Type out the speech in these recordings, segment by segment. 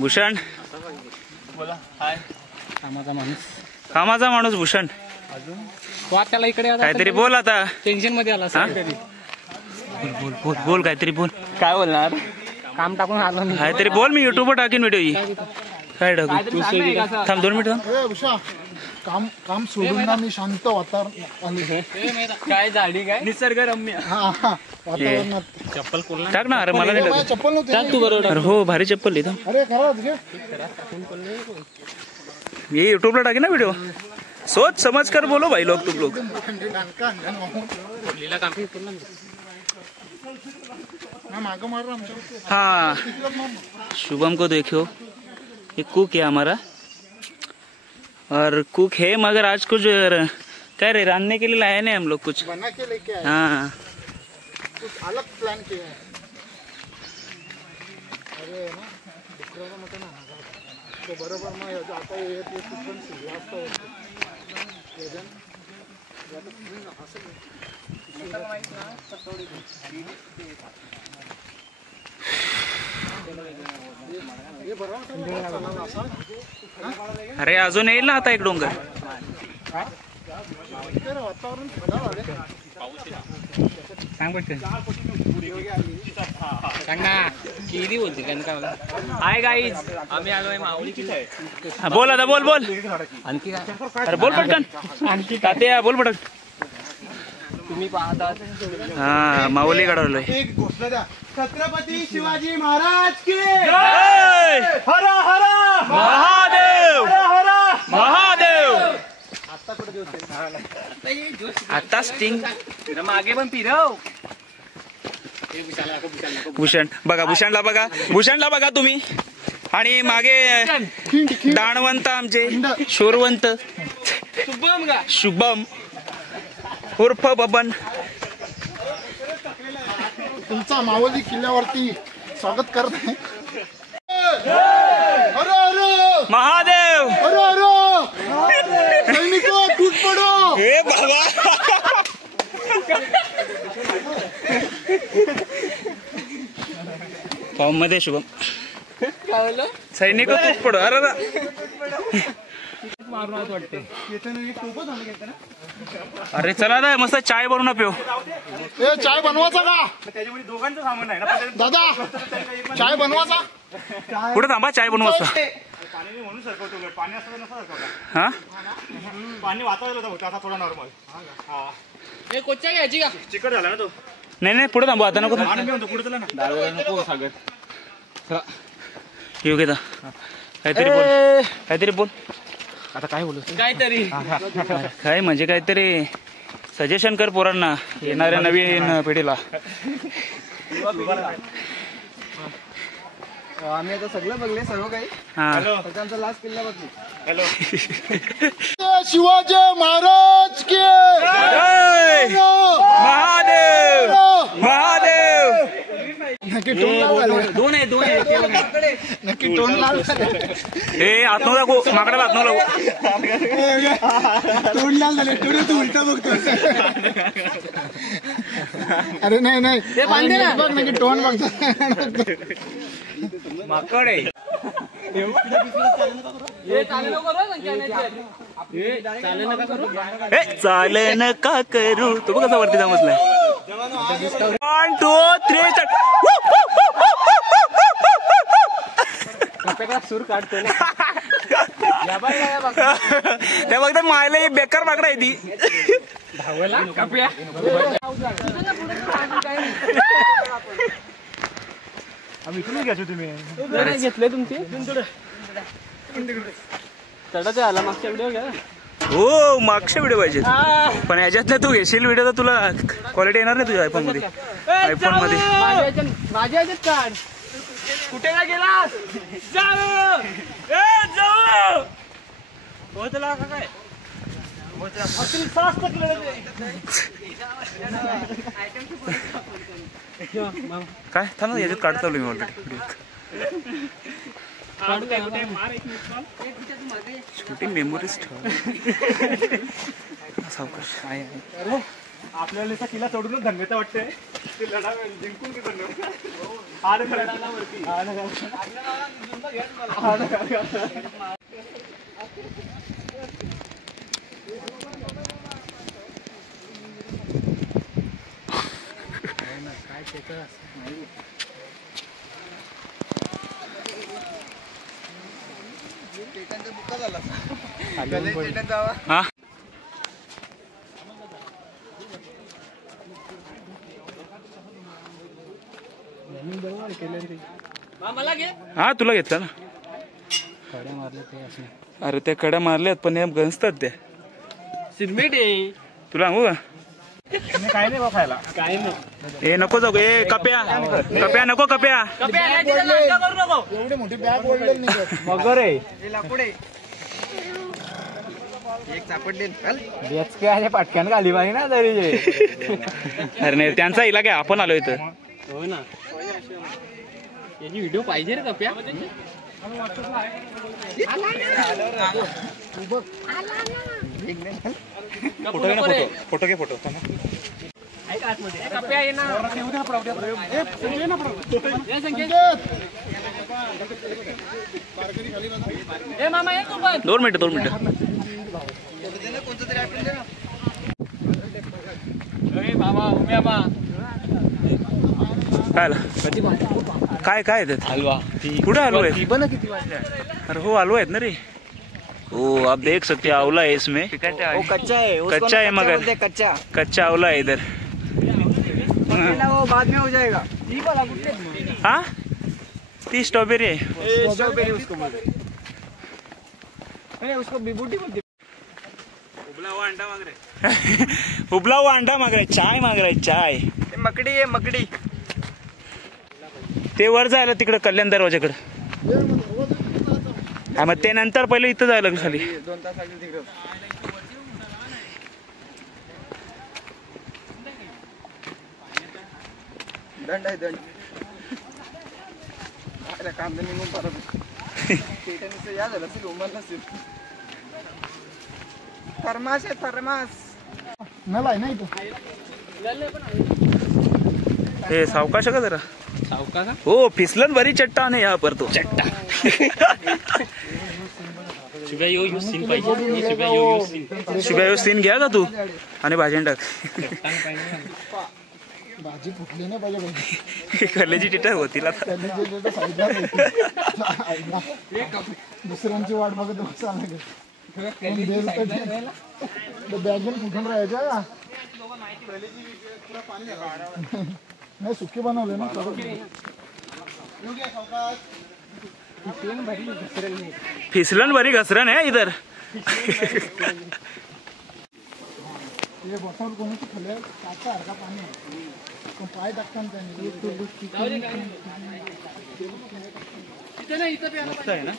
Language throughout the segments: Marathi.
भूषण बोला. हाय. कामाचा माणूस भूषण. त्याला इकडे काहीतरी बोल आता. टेन्शन मध्ये आला बोल बोल बोल काहीतरी बोल. काय बोलणार? काम टाकून आलो नाही. काहीतरी बोल. मी युट्यूबवर टाकीन व्हिडिओ ही. काय टाकू? थांब 2 मिनिट. काम सोडून ना मी शांत वातावरण. काय झाडी काय निसर्गरम्य. वातावरणात चप्पल टाक ना. अरे मला नाही चप्पल नव्हती. तू बरोबर. अरे हो भारी चप्पल इथं. अरे करा तुझे ये यूट्यूबला टाके ना व्हिडिओ. सोच समझ कर बोलो भाई लोग तुम लोग. हाँ शुभम को देखो, ये कुक है हमारा और कुक है मगर आज कुछ कह रहे रांधने के लिए लाए नहीं हम लोग कुछ बना के लेके आए. हाँ कुछ अलग प्लान किया है. अरे ना दुसऱ्याला म्हटलं ना तो बरोबर मग आता येत पण जास्त अरे अजून येईल ना आता एक डोंगर. वातावरण सांग पटकन. सांग ना किती बोलते का. हाय गाईज, आम्ही आलोय माऊली किल्ला. बोल आता बोल बोल. आणखी काय अरे बोल पटकन. आणखी तात्या बोल पटकन. तुम्ही पाहतात हा माऊली गडवलोय. एक घोषणा द्या. छत्रपती शिवाजी महाराज की जय हर हर महादेव. महादेव. आता कुठे आता स्टिंग. मागे पण फिरव. भूषण बघा. भूषणला बघा. भूषणला बघा तुम्ही. आणि मागे दाणवंत आमचे शूरवंत शुभम का शुभम उर्फ बबन. तुमचा मावली किल्ल्यावरती स्वागत करत आहे. हर हर महादेव. हर हर सैनिको टूट पडो. हे बाबा. फॉर्म मध्ये शुभम. सैनिक तूच पडो. अरे अरे चला ना मस्त चाय बनवून पिऊ. ए चाय बनवायचा का त्याच्यामध्ये दोघांचं सामान आहे ना. दादा चाय बनवायचा. पुढे थांबा. चाय बनवायचं. पाणी म्हणून सरकवतो. पाणी असतं नसतं सरकवता. हा पाणी वाचायला होतं असा थोडा नॉर्मल. हा कोच्या घ्यायची का. चिकट झाला ना तो. नाही नाही पुढे थांबू. आता नको थांबू. आणि मी म्हणतो पुढे चला ना. नको सागर. येऊ घेता. काहीतरी बोल. काहीतरी बोल. आता काय बोलू. काहीतरी काय म्हणजे काहीतरी सजेशन कर पोरांना येणाऱ्या नवीन पिढीला. आम्ही आता सगळं बघले सर्व काही. हा त्याचा लास्ट किल्ला बघली. हॅलो. शिवाजी महाराज की जय महादेव. महादेव. नक्की टोन लावला. दोन आहे. नक्की टोन लावला. ए आत्नो लागू. माकडाला आत्नो लागू. तोंड लाल झाले. टोन तू उलटा बघतो. अरे नाही नाही बघ नक्की टोन बघतो. माकड आहे. चाले नका करू. तू बघ कसा वरती जाऊन बसलाय. 1 2 3 सूर काढतो. त्या बघता मायला बेकार माकडा आहे ती. आम्ही इथूनच घ्यायचो. तुम्ही घेतले तुमची चढाचा आला मागच्या व्हिडिओ घ्या. हो मागच्या व्हिडिओ पाहिजे. पण याच्यातल्या तू घेशील व्हिडिओ तर तुला क्वालिटी येणार नाही तुझ्या आयफोन मध्ये. आयफोन मध्ये माझ्या याच्यात काढ. कुठे का गेला. पोहोचला का काय. काय थांब याच्यात काढता मी ऑलरेडी. छोटी मेमोरीज ठेव. सावकाश आहे. आपल्याला किल्ला सोडूनच धन्यता वाटते ते लढा जिंकून की धन्यवाद हाड घालायला वरती हा मला घे हा तुला घेतलं ना. अरे त्या कड्या मारल्यात पण हे गंजतात त्या. सिरमेट आहे तुला सांगू का काय नाही बा खायला काय नाही ए नको जाऊ ए कप्या कप्या नको कप्या करू नको एवढी मोठी बॅग ओढलेली नाही मगर आहे पाटक्यान घाली पाहिजे ना तरी अरे नाही त्यांचा इला काय आपण आलो इथं. हो ना याची व्हिडिओ पाहिजे रे कप्या फोटो घे फोटो कप्या ये ना ए मामा ये तू पण 2 मिनिटं मामा उम्या मा काय काय त्यात हलवा कुठं आलो आहे. पण किती वाजल्या अरे हो आलू आहेत ना रे. ओ आप देख सकते हैं आंवला है इसमें. वो कच्चा है कच्चा है मगर कच्चा कच्चा आंवला है इधर. वो बाद में हो जाएगा हाँ ती स्ट्रॉबेरी है. स्ट्रॉबेरी उसको बोलते उसको बिबूटी बोलते. उबला हुआ अंडा मांग रहा है चाय मांग रहा है चाय. मकडी आहे मकडी ते वर जायला तिकडं कल्याण दरवाजाकडे. हा मग ते नंतर पहिले इथं जायला खाली 2 तास लागले तिकडं. दंड आहे दंड कांदा निघून परत या झालं असेल उमरला असेल. थर्मास आहे थर्मास नल आहे ना इथं. हे सावकाश का जरा सावका का हो फिसलन बरी चट्टान है यहाँ पर तो चट्टा शिव्या यो सीन पाहिजे शिव्या यो सीन शिवाय ह्यो सीन घ्या का तू आणि भाजून टाक. भाजी फुटली नाही पाहिजे कलेची टिटा होतील आता. दुसऱ्यांची वाट बघत बसायला लागेल. बॅगेन फुटून राहायच्या नाही सुकी बनवले ना फिसलन बरी घसरण है इधर. हे बॉटल कोणाची खाली सारखा पाणी आहे पाय टाकता मस्त आहे ना.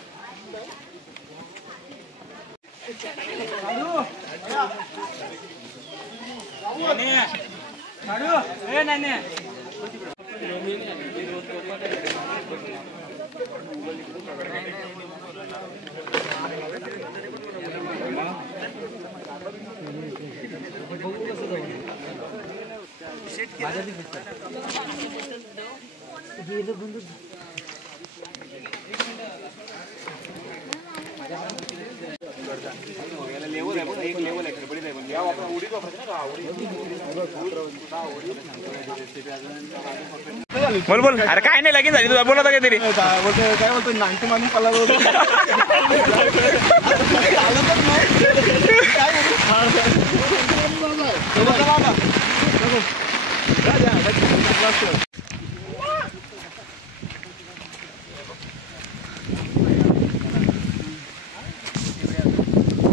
बोल बोल अरे काय नाही लगेच झाली तुझा बोला काय तरी काय बोलतो 90 मानून पळाला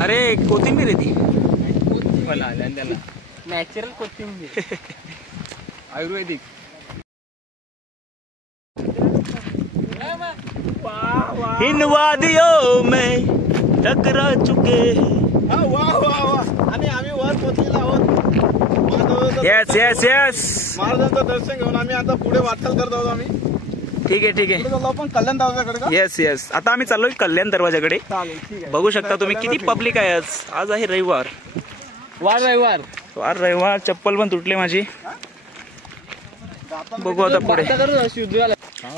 अरे कोथिंबीर आहे ती नॅचरल कोथिंबीर आयुर्वेदिक. इन वादियों में टकरा चुके. आम्ही वर पोहोचलेलो आहोत. यस यस यस महाराजांचं दर्शन घेऊन आम्ही आता पुढे वाटचाल करत आहोत. आम्ही ठीक आहे ठीक आहे. पुढे चाललो आपण कल्याण दरवाजाकडे का. येस येस आता आम्ही चाललोय कल्याण दरवाजाकडे. चालेल ठीक आहे. बघू शकता तुम्ही किती पब्लिक आहे आज. आज आहे रविवार. वार रविवार फार रविवार चप्पल पण तुटली माझी. बघू आता पुढे.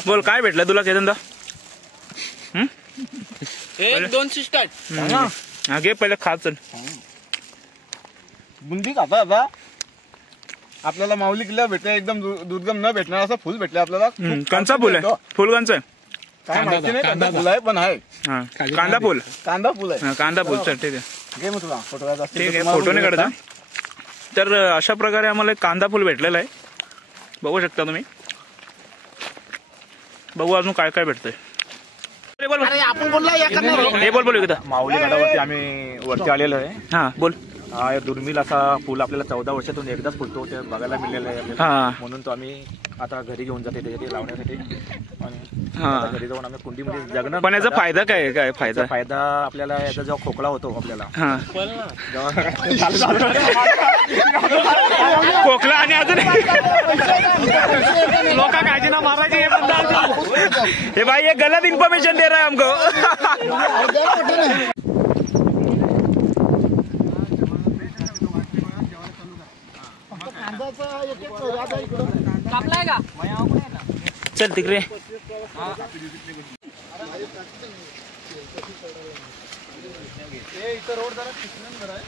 बोल काय भेटलं तुला केतनदा? 1-2 स्टार्ट. हा घे पहिले खा चल. बुंदी खाता आता आपल्याला माऊली किल्ला भेटला एकदम दुर्गम न भेटणार असं फुल भेटले आपल्याला. कंचा फुल आहे? फुल कंचा आहे? काय माहिती नाही कांदा फुल आहे पण आहे. हा कांदा फुल. कांदा फुल आहे. कांदा फुल चल ठीक आहे. घे मग तुला फोटो काढायचा असतील ठीक तर आहे तुम्हाला फोटो नाही बोलू काढता. तर अशा प्रकारे आम्हाला एक कांदा फुल भेटलेला आहे. बघू शकता तुम्ही. बघू अजून काय काय भेटतंय. आपण बोलला या करणार. हे बोल एकदा. माऊली गडावरती आम्ही वरती आलेलो आहे. हा बोल. हा दुर्मिळ असा फुल आपल्याला 14 वर्षातून एकदाच फुलतो, ते बघायला मिळलेलं आहे आपल्याला. हा म्हणून तो आम्ही आता घरी घेऊन जाते त्याच्यासाठी लावण्यासाठी. आणि हा आता घरी जाऊन आम्ही कुंडीमध्ये जगणं. पण याचा फायदा काय आहे? काय फायदा? फायदा आपल्याला याचा जेव्हा खोकला होतो आपल्याला, हा जेव्हा खोकला आणि अजून लोक काळजी ना मारायची. हे भाई ये गलत इन्फॉर्मेशन दे रहा है हमको. कापलाय का? चल तिकडे. इथं रोड जरा किचनंदर आहे.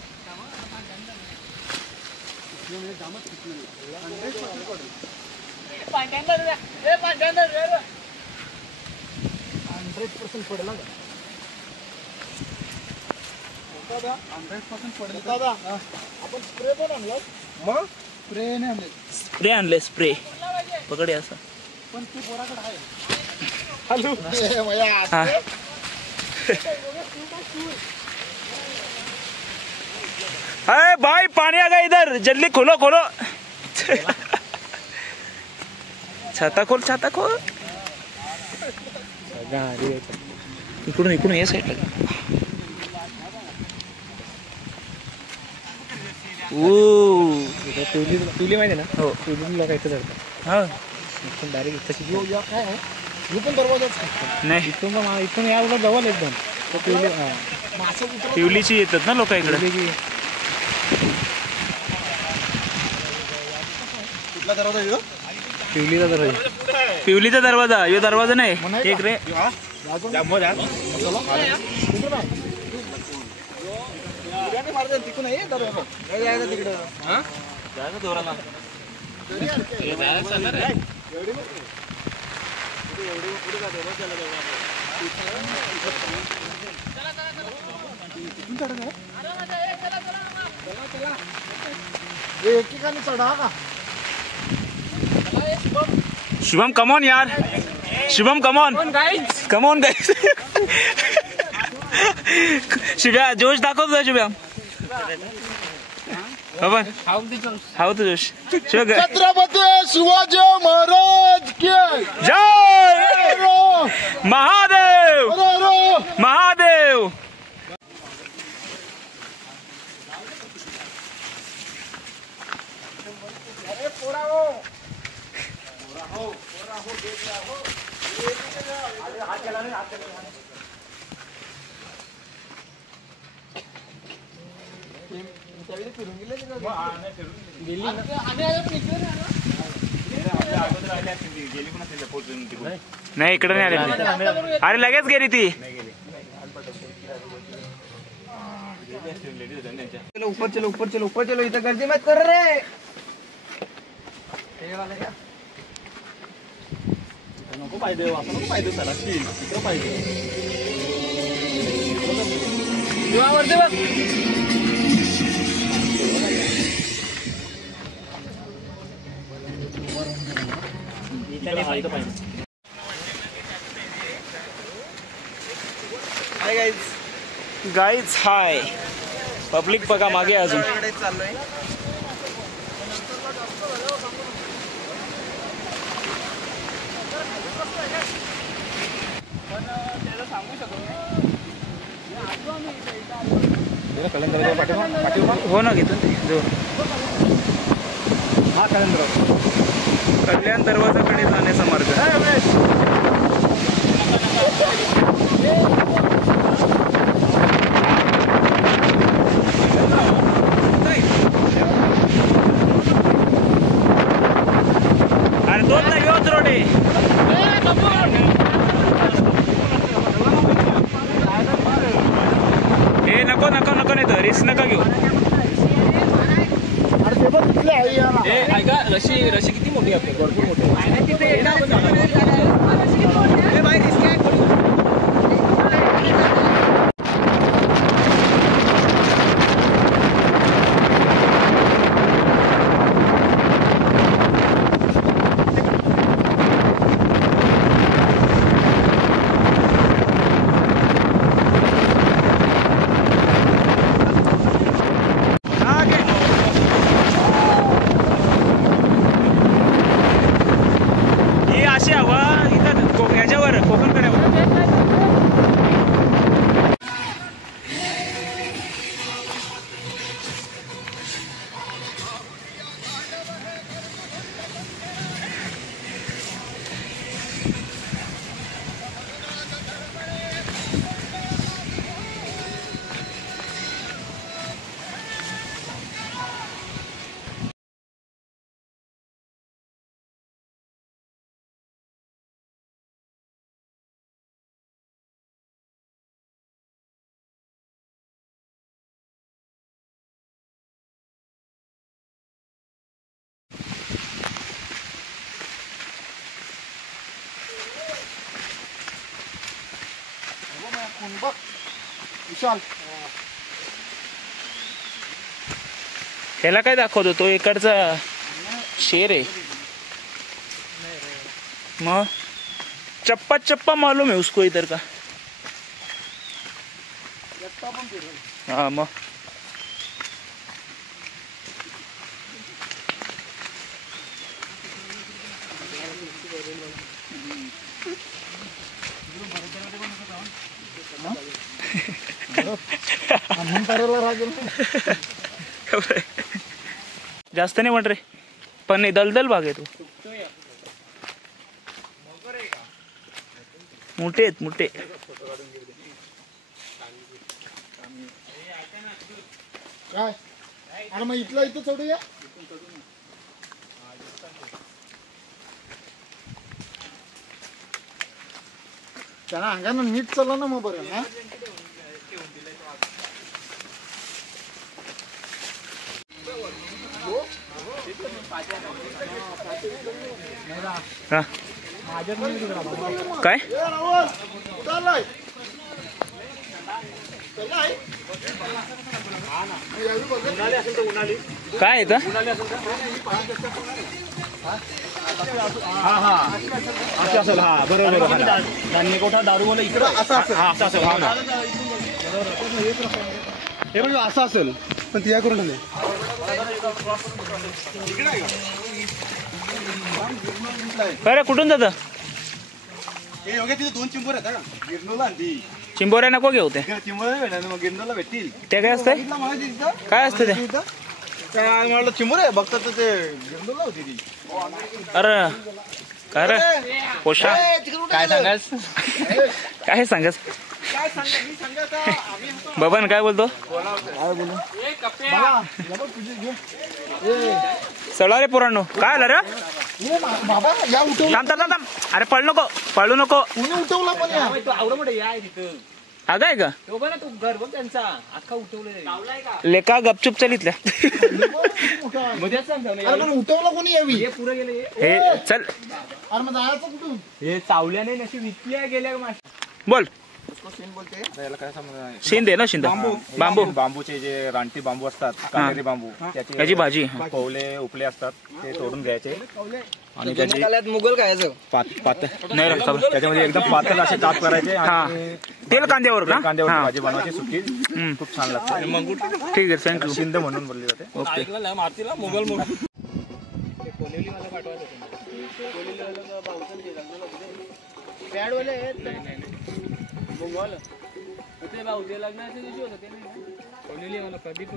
आपण स्प्रे पण आणलं. मग स्प्रे नाही आणले. स्प्रे आणले. स्प्रे पकडे असं. पण ते पोराकडे आहे. हा अरे भाई पानी आ गया इधर, जल्दी खोलो खोलो. छाता खोल छाता खोल. इकडून इकडून ये साईडला. तुली माहिती ना? हो तुली लोक इथं धरतात. हा डायरेक्ट तशी काय आहे? हे पण दरवाजाच नाही इथून या उलट जवळ एकदम पिवलीची येतात ना लोक इकडे. कुठला दरवाजा आहे? पिवलीचा दरवाजा. पिवलीचा दरवाजा. यो दरवाजा नाही एक रे. तिकडून आहे दरवाजा. जायचं तिकडं. जायचं दोराला. एकेकाने चढा का? शुभम कमॉन यार. Shubham come on come on guys. Shubhya जोश दाखव तुझा. शुभ्या हाव तू जोश. छत्रपती शिवाजी महाराज की जय. महादेव महादेव. नाही इकडे नाही आले. अरे लगेच गेली ती. ऊपर चलो ऊपर चलो ऊपर चलो. इथं गर्दी मत कर रे. नको पाहिजे असं नको पाहिजे त्याला. इकडं पाहिजे. Guys hi. पब्लिक बघा मागे अजून. चाललोय. हो ना घेतो ते. कल्याण दरवाजाकडे जाण्याचा मार्ग. ते बघ तिथले आहे याला. ऐका रशी किती मोठी आपली भरपूर मोठी ही अशी हवा इथं याच्यावर कोकण कड्यावर. बघ विशाल ह्याला काय दाखवतो तो इकडचा शेर आहे मग चप्पा चप्पा मालूम है उसको इधर का. हाँ मग जास्त नाही म्हण रे पण नाही दलदल भाग आहे तो. मोठे आहेत मोठे. काय अरे मग इथलं इथं चढूया. त्यांना अंगानं नीट चालला ना मग बरं हा. हा काय काय आहे का असेल. हा बरोबर धान्य कोठा दारू मला इकडं असं असेल. हा असं असेल. हा ना हे म्हणजे असं असेल पण ती करून ठेवले. अरे कुठून जातं हे योग्य तिथे 2 चिंबोर आहेत का गिरनोला आणि ती चिंबोऱ्या नको घेऊ ते. चिंबोर भेटणार मग गिरनोला भेटतील. ते काय असतंय काय असतं ते. काय म्हणलं चिंबोर आहे बघतात तर ते गिरनोला होती ती. अरे काय रे पोषा काय सांगास काय सांगस बबन काय बोलतो. चला रे पोरांनो काय आलं रे बाबा या उठवलं. थांब थांब थांब. अरे पळू नको कोणी उठवला पण या आवडं मोठं या तिथं अगं आहे का तो बघ ना तो घर बघ त्यांचा अख्खा उठवलं लेका गपचूप चलितल्या मध्येच सांग अरे पण उठवला कोणी यावी. हे पुढे गेले हे चल अरे मग जायचं कुठून. हे चावल्याने नशी विकल्या गेल्या बोल. याला काय समज शिंदे ना शिंदे बांबू बांबूचे जे रानटी बांबू असतात काटेरी बांबू त्याची भाजी पवले उपले असतात ते तोडून घ्यायचे आणि त्याची मुघल खायचं नाही रे, खबर. त्याच्यामध्ये एकदम पातळ असे काप करायचे हा आणि तेल कांद्यावर का कांद्यावर हा भाजी बनवायची सुकी खूप छान लागते. ठीक आहे थँक्यू. शिंद म्हणून बोलली जाते. ओके मारतीला मुघल लग्नाच्या दिवशी होतं ते नाही प्रदीप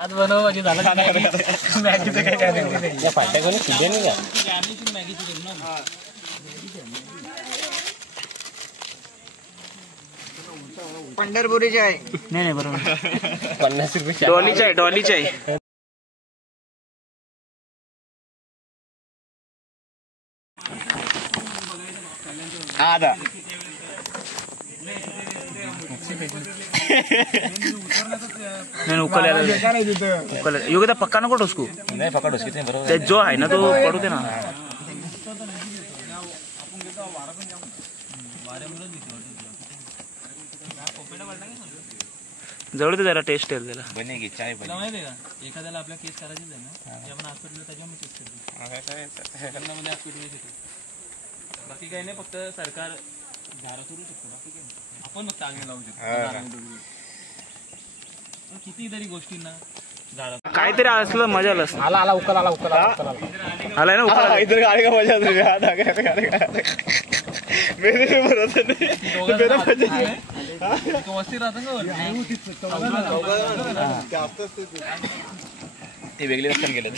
आज बनव म्हणजे झालं मॅगीचं काय काय फाट्या कोणी सुद्धा नाही का. पंढरपुरीचे आहे. नाही बरोबर 50 रुपये डॉलीचे आहे. आता नाही उकळल्या योग्य पक्का नको टोसकू नाही पकड उसकी बरोबर ते जो आहे ना तो पडू दे ना जवळ ते जरा टेस्ट येईल त्याला बनेगी चाय बनेगी एखाद्याला आपल्या केस करायचीच आहे ना ते आपण हॉस्पिटलला त्याच्यावर बाकी काही नाही फक्त सरकार धारा करू शकतो बाकी काही नाही. आपण फक्त आग लावू शकतो किती तरी गोष्टींना झाडं काहीतरी असलं मजा आला आला उकल आला उकल आला आलाय ना उकळला. इधर गाड़ी का मजा मेरे भरोसा नहीं मेरा वस्ती राहतं ते वेगळे रस्त्याने गेले